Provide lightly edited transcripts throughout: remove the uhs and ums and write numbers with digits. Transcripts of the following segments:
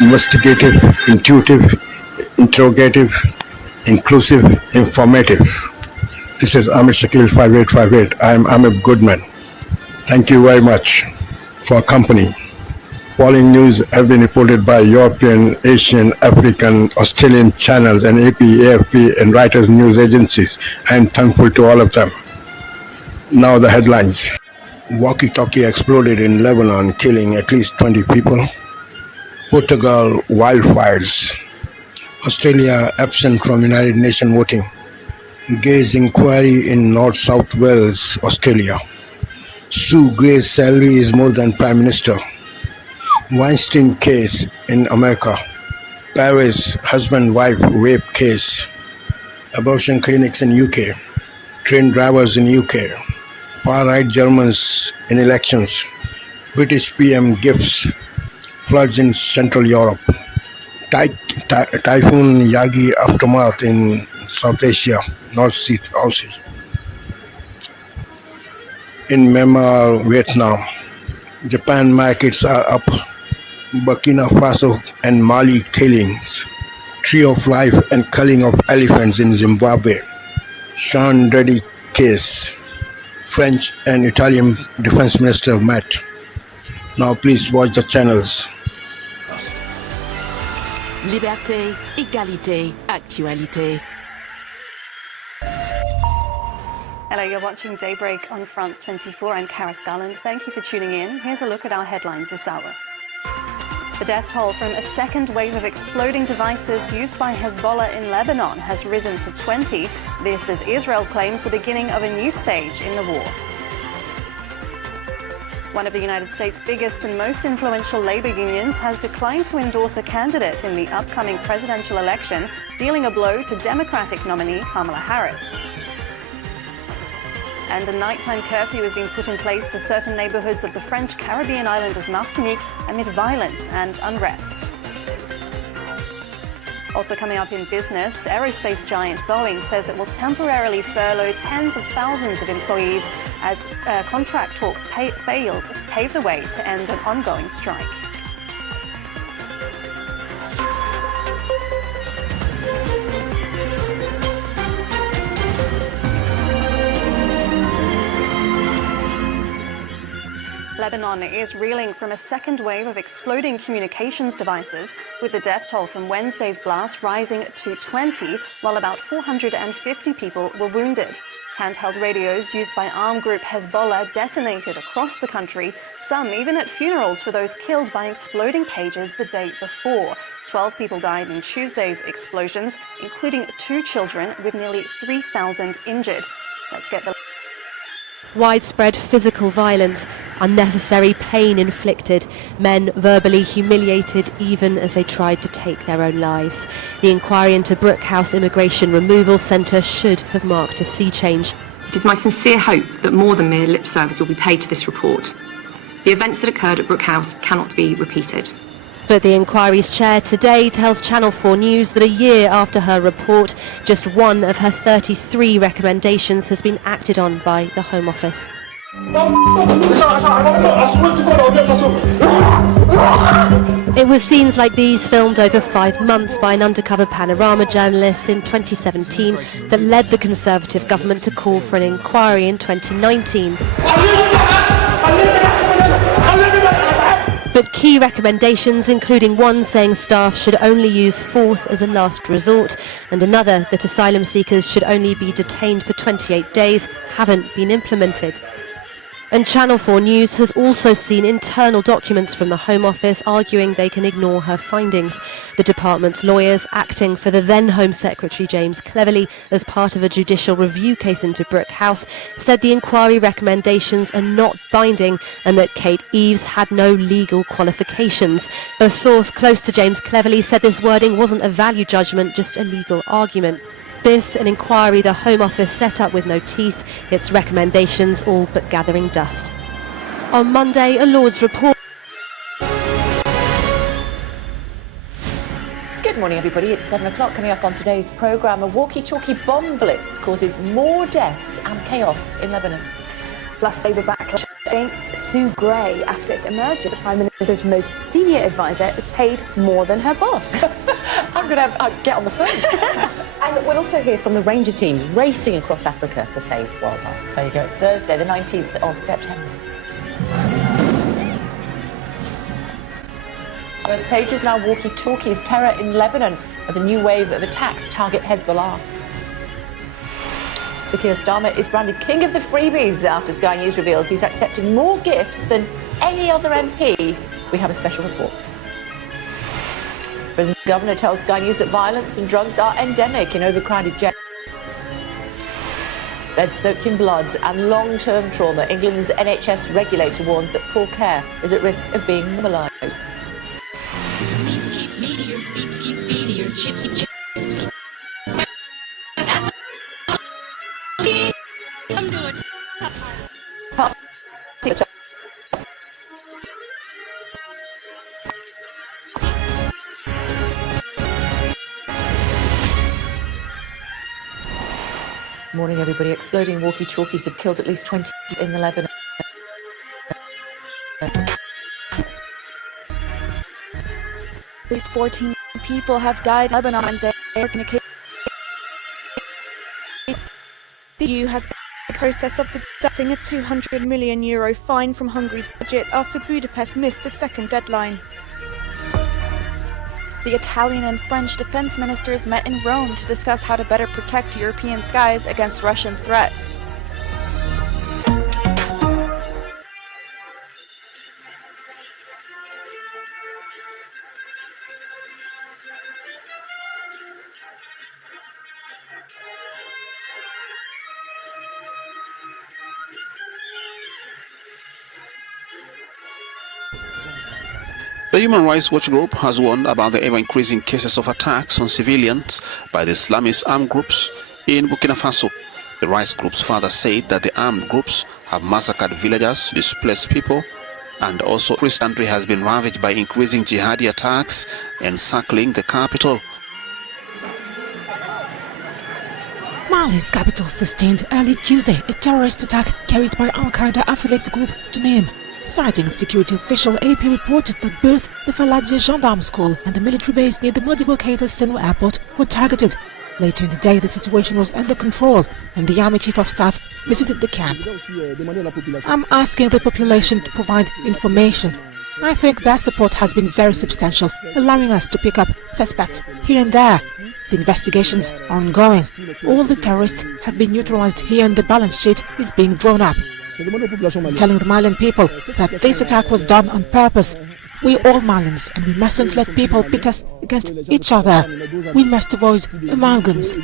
investigative, intuitive, interrogative, inclusive, informative. This is Amit Shakil 5858. I am Amit Goodman. Thank you very much for company. Following news have been reported by European, Asian, African, Australian channels and AP, AFP and Reuters news agencies. I am thankful to all of them. Now the headlines. Walkie-talkie exploded in Lebanon, killing at least 20 people. Portugal wildfires. Australia absent from United Nations voting. Gays inquiry in North-South Wales, Australia. Sue Gray's salary is more than Prime Minister. Weinstein case in America. Paris husband-wife rape case. Abortion clinics in UK. Train drivers in UK. Far-right Germans in elections. British PM gifts. Floods in Central Europe. Typhoon Yagi aftermath in South Asia, North Sea also. In Myanmar, Vietnam. Japan markets are up. Burkina Faso and Mali killings. Tree of life and culling of elephants in Zimbabwe. Sean Diddy case. French and Italian defense minister met. Now please watch the channels. Liberté, égalité, actualité. Hello, you're watching Daybreak on France 24. I'm Karis Garland. Thank you for tuning in. Here's a look at our headlines this hour. The death toll from a second wave of exploding devices used by Hezbollah in Lebanon has risen to 20. This as Israel claims the beginning of a new stage in the war. One of the United States' biggest and most influential labor unions has declined to endorse a candidate in the upcoming presidential election, dealing a blow to Democratic nominee Kamala Harris. And a nighttime curfew has been put in place for certain neighborhoods of the French Caribbean island of Martinique amid violence and unrest. Also coming up in business, aerospace giant Boeing says it will temporarily furlough tens of thousands of employees as contract talks failed to pave the way to end an ongoing strike. Lebanon is reeling from a second wave of exploding communications devices, with the death toll from Wednesday's blast rising to 20, while about 450 people were wounded. Handheld radios used by armed group Hezbollah detonated across the country, some even at funerals for those killed by exploding pages the day before. 12 people died in Tuesday's explosions, including 2 children, with nearly 3,000 injured. Let's get the... Widespread physical violence, unnecessary pain inflicted, men verbally humiliated even as they tried to take their own lives. The inquiry into Brook House Immigration Removal Centre should have marked a sea change. It is my sincere hope that more than mere lip service will be paid to this report. The events that occurred at Brook House cannot be repeated. But the inquiry's chair today tells Channel 4 News that a year after her report, just one of her 33 recommendations has been acted on by the Home Office. It was scenes like these filmed over 5 months by an undercover Panorama journalist in 2017 that led the Conservative government to call for an inquiry in 2019. But key recommendations, including one saying staff should only use force as a last resort, and another that asylum seekers should only be detained for 28 days, haven't been implemented. And Channel 4 News has also seen internal documents from the Home Office arguing they can ignore her findings. The department's lawyers, acting for the then Home Secretary James Cleverly as part of a judicial review case into Brook House, said the inquiry recommendations are not binding and that Kate Eves had no legal qualifications. A source close to James Cleverly said this wording wasn't a value judgment, just a legal argument. This, an inquiry the Home Office set up with no teeth, its recommendations all but gathering dust. On Monday, a Lord's report... Good morning, everybody. It's 7 o'clock. Coming up on today's programme, a walkie-talkie bomb blitz causes more deaths and chaos in Lebanon. Plus, Labour backlash against Sue Gray after it emerged the Prime Minister's most senior advisor is paid more than her boss. I'm going to get on the phone. And we'll also hear from the ranger teams racing across Africa to save wildlife. There you go. It's Thursday, the 19th of September. First pages now, walkie-talkies. Terror in Lebanon as a new wave of attacks target Hezbollah. So Keir Starmer is branded king of the freebies after Sky News reveals he's accepted more gifts than any other MP. We have a special report. Prison governor tells Sky News that violence and drugs are endemic in overcrowded jails. Beds soaked in blood and long-term trauma. England's NHS regulator warns that poor care is at risk of being normalised. Morning, everybody. Exploding walkie-talkies have killed at least 20 in the Lebanon. At least 14 people have died in Lebanon Wednesday. The EU has the process of deducting a €200 million fine from Hungary's budget after Budapest missed a second deadline. The Italian and French defense ministers met in Rome to discuss how to better protect European skies against Russian threats. The Human Rights Watch Group has warned about the ever-increasing cases of attacks on civilians by the Islamist armed groups in Burkina Faso. The rights groups further said that the armed groups have massacred villagers, displaced people, and also this country has been ravaged by increasing jihadi attacks encircling the capital. Mali's capital sustained early Tuesday a terrorist attack carried by Al-Qaeda affiliate group Junaim. Citing security official, AP reported that both the Faladia Gendarme School and the military base near the Modibo Keita Seno Airport were targeted. Later in the day, the situation was under control and the Army Chief of Staff visited the camp. I'm asking the population to provide information. I think their support has been very substantial, allowing us to pick up suspects here and there. The investigations are ongoing. All the terrorists have been neutralized here and the balance sheet is being drawn up. Telling the Malian people that this attack was done on purpose. We all Malians, and we mustn't let people pit us against each other. We must avoid amalgams.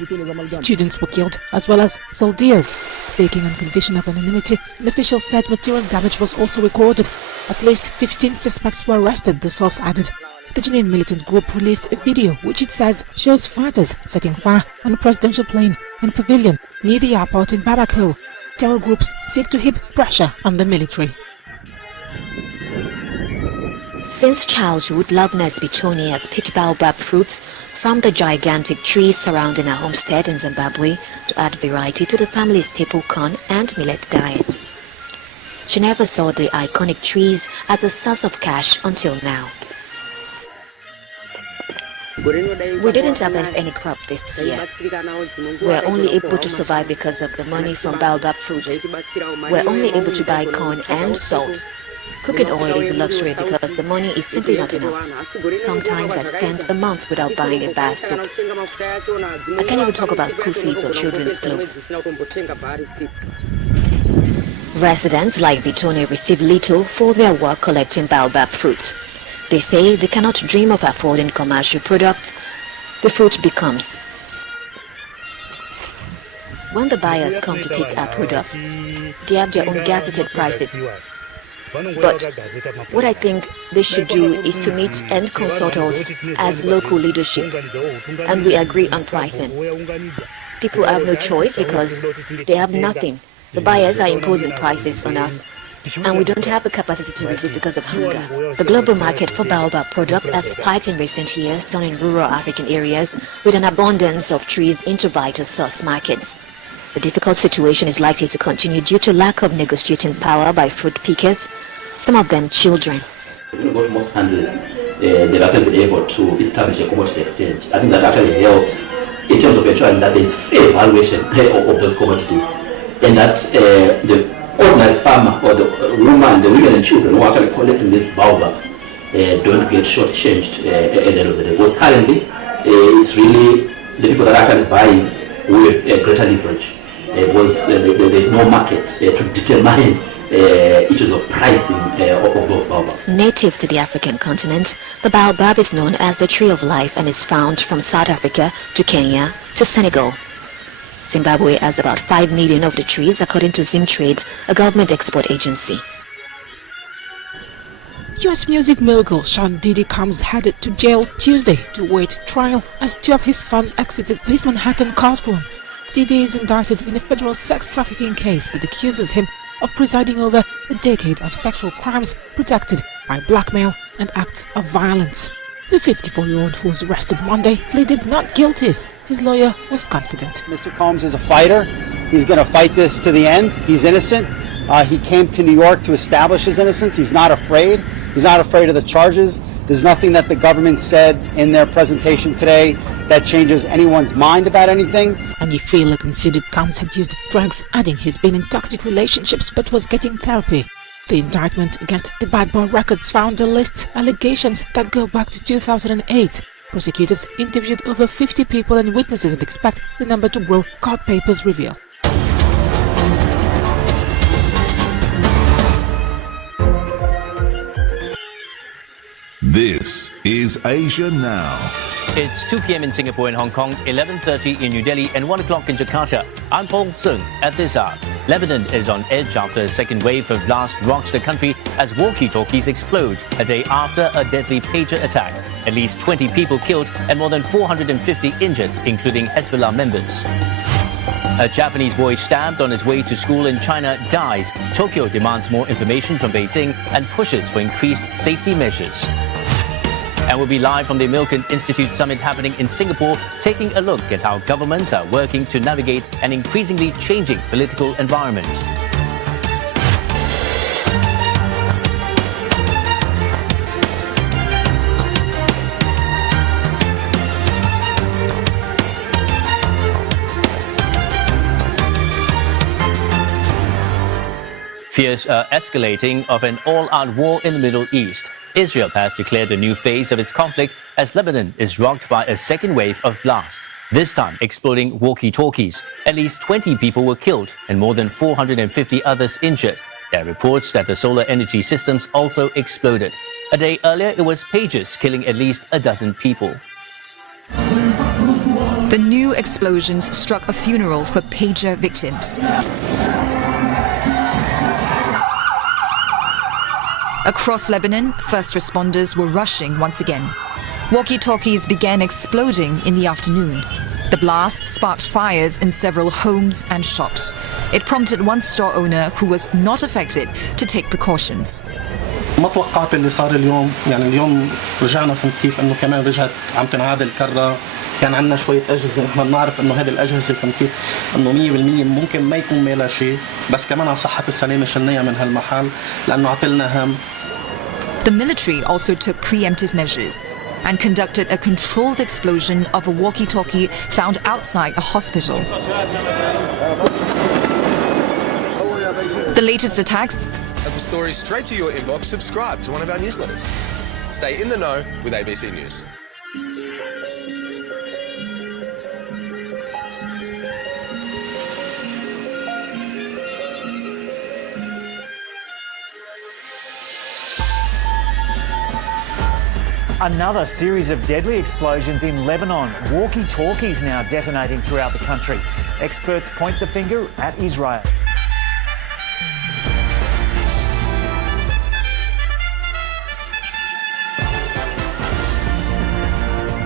Students were killed, as well as soldiers. Speaking on condition of anonymity, an official said material damage was also recorded. At least 15 suspects were arrested, the source added. The Janine militant group released a video which it says shows fighters setting fire on a presidential plane and pavilion near the airport in Bamako. Terror groups seek to heap pressure on the military. Since childhood, Loveness Bitoni has picked baobab fruits from the gigantic trees surrounding her homestead in Zimbabwe to add variety to the family's staple corn and millet diet. She never saw the iconic trees as a source of cash until now. We didn't harvest any crop this year. We are only able to survive because of the money from baobab fruits. We are only able to buy corn and salt. Cooking oil is a luxury because the money is simply not enough. Sometimes I spend a month without buying a bar soup. I can't even talk about school fees or children's clothes. Residents like Bitone receive little for their work collecting baobab fruit. They say they cannot dream of affording commercial products the fruit becomes. When the buyers come to take our product, they have their own gazetted prices. But what I think they should do is to meet and consult us as local leadership, and we agree on pricing. People have no choice because they have nothing. The buyers are imposing prices on us, and we don't have the capacity to resist because of hunger. The global market for baobab products has spiked in recent years, turning rural African areas with an abundance of trees into vital source markets. The difficult situation is likely to continue due to lack of negotiating power by fruit pickers, some of them children. When you go to most countries, they've actually been able to establish a commodity exchange. I think that actually helps in terms of ensuring that there's fair valuation of those commodities, and that the ordinary farmer or the woman, the women and children who are actually collecting these baobabs don't get shortchanged at the end of the day. Because currently, it's really the people that are actually buying with greater leverage, because there's no market to determine issues of pricing of those baobabs. Native to the African continent, the baobab is known as the tree of life and is found from South Africa to Kenya to Senegal. Zimbabwe has about 5 million of the trees, according to Zimtrade, a government export agency. US music mogul Sean Diddy comes headed to jail Tuesday to await trial as 2 of his sons exited this Manhattan courtroom. Diddy is indicted in a federal sex trafficking case that accuses him of presiding over a decade of sexual crimes protected by blackmail and acts of violence. The 54-year-old who was arrested Monday pleaded not guilty. His lawyer was confident. Mr. Combs is a fighter. He's going to fight this to the end. He's innocent. He came to New York to establish his innocence. He's not afraid. He's not afraid of the charges. There's nothing that the government said in their presentation today that changes anyone's mind about anything. And Yefela considered Combs had used drugs, adding he's been in toxic relationships but was getting therapy. The indictment against the Bad Boy Records founder lists allegations that go back to 2008. Prosecutors interviewed over 50 people and witnesses and expect the number to grow, court papers reveal. This is Asia Now. It's 2 p.m. in Singapore and Hong Kong, 11:30 in New Delhi and 1 o'clock in Jakarta. I'm Paul Sung. At this hour, Lebanon is on edge after a second wave of blast rocks the country as walkie-talkies explode a day after a deadly pager attack. At least 20 people killed and more than 450 injured, including Hezbollah members. A Japanese boy stabbed on his way to school in China dies. Tokyo demands more information from Beijing and pushes for increased safety measures. And we'll be live from the Milken Institute Summit happening in Singapore, taking a look at how governments are working to navigate an increasingly changing political environment. Fears are escalating of an all-out war in the Middle East. Israel has declared a new phase of its conflict as Lebanon is rocked by a second wave of blasts, this time exploding walkie-talkies. At least 20 people were killed and more than 450 others injured. There are reports that the solar energy systems also exploded. A day earlier, it was pagers killing at least a dozen people. The new explosions struck a funeral for pager victims. Across Lebanon, first responders were rushing once again. Walkie-talkies began exploding in the afternoon. The blast sparked fires in several homes and shops. It prompted one store owner who was not affected to take precautions. ما توقعت اللي صار اليوم، يعني اليوم رجعنا فهمت كيف انه كمان رجعت عم تنعاد الكرة. كان عندنا شوية أجهزة، نحن بنعرف إنه هذه الأجهزة فهمت كيف إنه 100% ممكن ما يكون مالها شيء، بس كمان على صحة السلامة شلناها من هالمحل لأنه عطلنا هم. The military also took preemptive measures and conducted a controlled explosion of a walkie-talkie found outside a hospital. The latest attacks. And for stories straight to your inbox, subscribe to one of our newsletters. Stay in the know with ABC News. Another series of deadly explosions in Lebanon. Walkie-talkies now detonating throughout the country. Experts point the finger at Israel.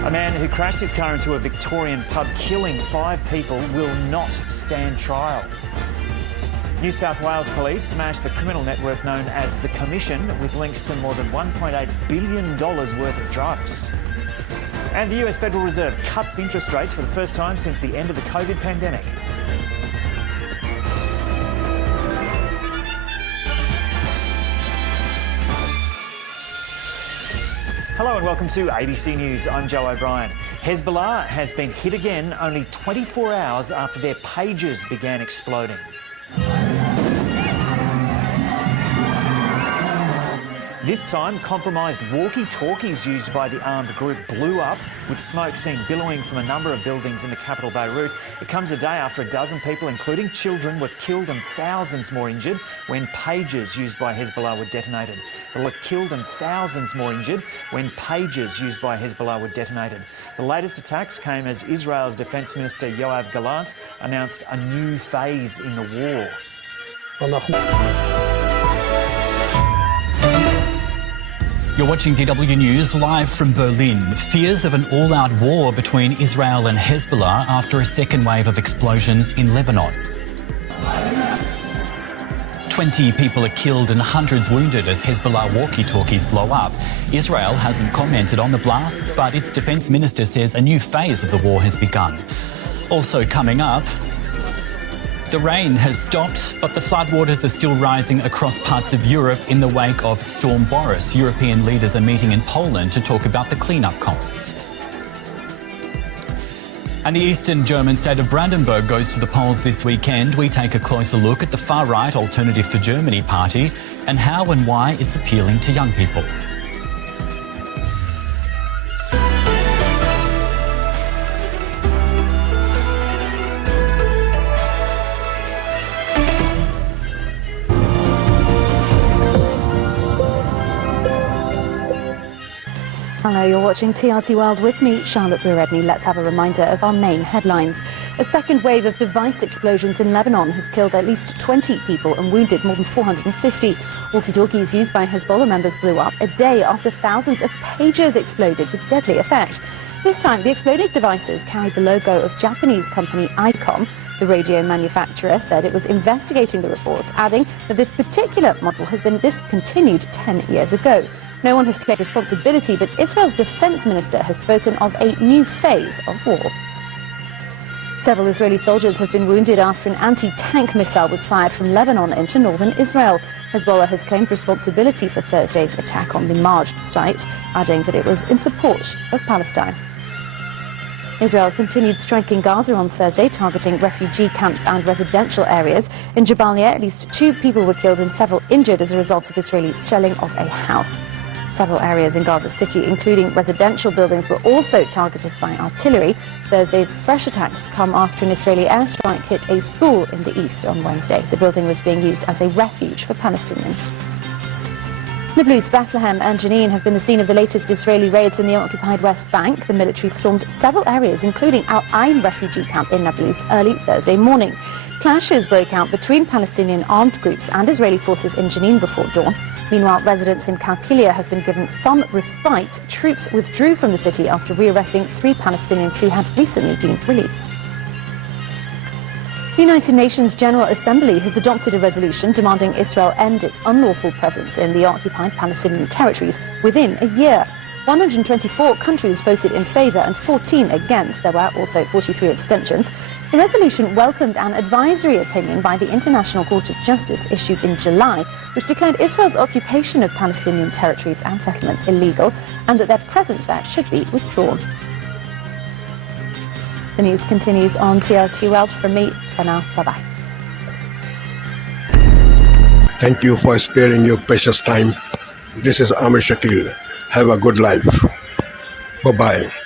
A man who crashed his car into a Victorian pub, killing 5 people, will not stand trial. New South Wales Police smashed the criminal network known as The Commission with links to more than $1.8 billion worth of drugs. And the US Federal Reserve cuts interest rates for the first time since the end of the COVID pandemic. Hello and welcome to ABC News. I'm Joe O'Brien. Hezbollah has been hit again only 24 hours after their pages began exploding. This time, compromised walkie-talkies used by the armed group blew up, with smoke seen billowing from a number of buildings in the capital Beirut. It comes a day after a dozen people, including children, were killed and thousands more injured when pages used by Hezbollah were detonated. They were killed and thousands more injured when pages used by Hezbollah were detonated. The latest attacks came as Israel's Defence Minister Yoav Gallant announced a new phase in the war. You're watching DW News live from Berlin. Fears of an all-out war between Israel and Hezbollah after a second wave of explosions in Lebanon. 20 people are killed and hundreds wounded as Hezbollah walkie-talkies blow up. Israel hasn't commented on the blasts, but its defence minister says a new phase of the war has begun. Also coming up, the rain has stopped, but the floodwaters are still rising across parts of Europe in the wake of Storm Boris. European leaders are meeting in Poland to talk about the clean-up costs. And the eastern German state of Brandenburg goes to the polls this weekend. We take a closer look at the far-right Alternative for Germany party and how and why it's appealing to young people. Hello, you're watching TRT World with me, Charlotte Buredny. Let's have a reminder of our main headlines. A second wave of device explosions in Lebanon has killed at least 20 people and wounded more than 450. Walkie-talkies used by Hezbollah members blew up a day after thousands of pages exploded with deadly effect. This time, the exploded devices carried the logo of Japanese company ICOM. The radio manufacturer said it was investigating the reports, adding that this particular model has been discontinued 10 years ago. No one has claimed responsibility, but Israel's defense minister has spoken of a new phase of war. Several Israeli soldiers have been wounded after an anti-tank missile was fired from Lebanon into northern Israel. Hezbollah has claimed responsibility for Thursday's attack on the Marj site, adding that it was in support of Palestine. Israel continued striking Gaza on Thursday, targeting refugee camps and residential areas. In Jabalia, at least 2 people were killed and several injured as a result of Israeli shelling of a house. Several areas in Gaza City, including residential buildings, were also targeted by artillery. Thursday's fresh attacks come after an Israeli airstrike hit a school in the east on Wednesday. The building was being used as a refuge for Palestinians. Nablus, Bethlehem and Jenin have been the scene of the latest Israeli raids in the occupied West Bank. The military stormed several areas, including Al Ain refugee camp in Nablus, early Thursday morning. Clashes broke out between Palestinian armed groups and Israeli forces in Jenin before dawn. Meanwhile, residents in Kalkilia have been given some respite. Troops withdrew from the city after rearresting 3 Palestinians who had recently been released. The United Nations General Assembly has adopted a resolution demanding Israel end its unlawful presence in the occupied Palestinian territories within a year. 124 countries voted in favour and 14 against. There were also 43 abstentions. The resolution welcomed an advisory opinion by the International Court of Justice issued in July, which declared Israel's occupation of Palestinian territories and settlements illegal and that their presence there should be withdrawn. The news continues on TRT World. From me, for now, bye-bye. Thank you for sparing your precious time. This is Amir Shakil. Have a good life. Bye-bye.